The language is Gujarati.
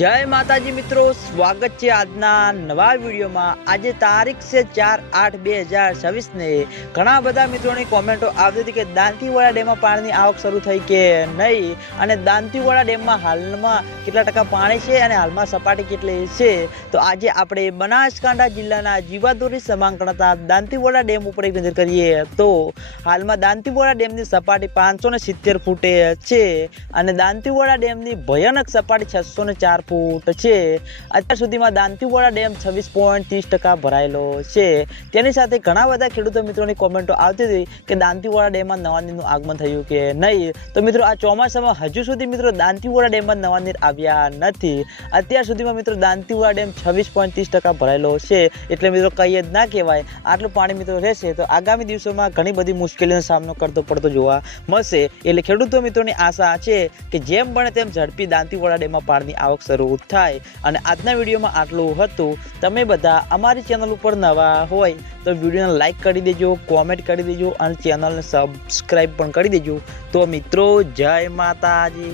जय माताजी मित्रों, स्वागत है આજના નવા વિડીયોમાં। આજે તારીખ છે 4/8/2026 ને ઘણા બધા મિત્રોની કોમેન્ટો આવતી હતી કે દાંતીવાડા ડેમમાં પાણીની આવક શરૂ થઈ કે નહીં અને દાંતીવાડા ડેમમાં હાલમાં કેટલા ટકા પાણી છે અને હાલમાં સપાટી કેટલી છે। તો આજે આપણે બનાસકાંઠા જિલ્લાના જીવાદોરી સમાંકળતા દાંતીવાડા ડેમ ઉપર એક નજર કરીએ તો હાલમાં દાંતીવાડા ડેમની સપાટી 570 ફૂટે છે અને દાંતીવાડા ડેમની ભયાનક સપાટી 604 ફૂટ છે। અત્યાર સુધીમાં દાંતીવાડા ડેમ 26.30% ભરાયેલો છે। તેની સાથે ઘણા બધા ખેડૂતો મિત્રોની કોમેન્ટો આવતી હતી કે દાંતીવાડા ડેમમાં નવા નીરનું આગમન થયું કે નહીં। તો મિત્રો આ ચોમાસામાં હજુ સુધી મિત્રો દાંતીવાડા ડેમમાં નવા નીર આવ્યા નથી। અત્યાર સુધીમાં મિત્રો દાંતીવાડા ડેમ 26.30% ભરાયેલો છે। એટલે મિત્રો કહીએ જ ના કહેવાય આટલું પાણી મિત્રો રહેશે તો આગામી દિવસોમાં ઘણી બધી મુશ્કેલીનો સામનો કરતો પડતો જોવા મળશે। એટલે ખેડૂતો મિત્રોની આશા છે કે જેમ બને તેમ ઝડપી દાંતીવાડા ડેમમાં પાણીની આવક શરૂ થાય। અને આજના વિડીયોમાં આટલું હતું। તમે બધા અમારી ચેનલ ઉપર નવા હોય તો વિડીયોને લાઈક કરી દેજો, કોમેન્ટ કરી દેજો અને ચેનલને સબસ્ક્રાઈબ પણ કરી દેજો। તો મિત્રો જય માતાજી।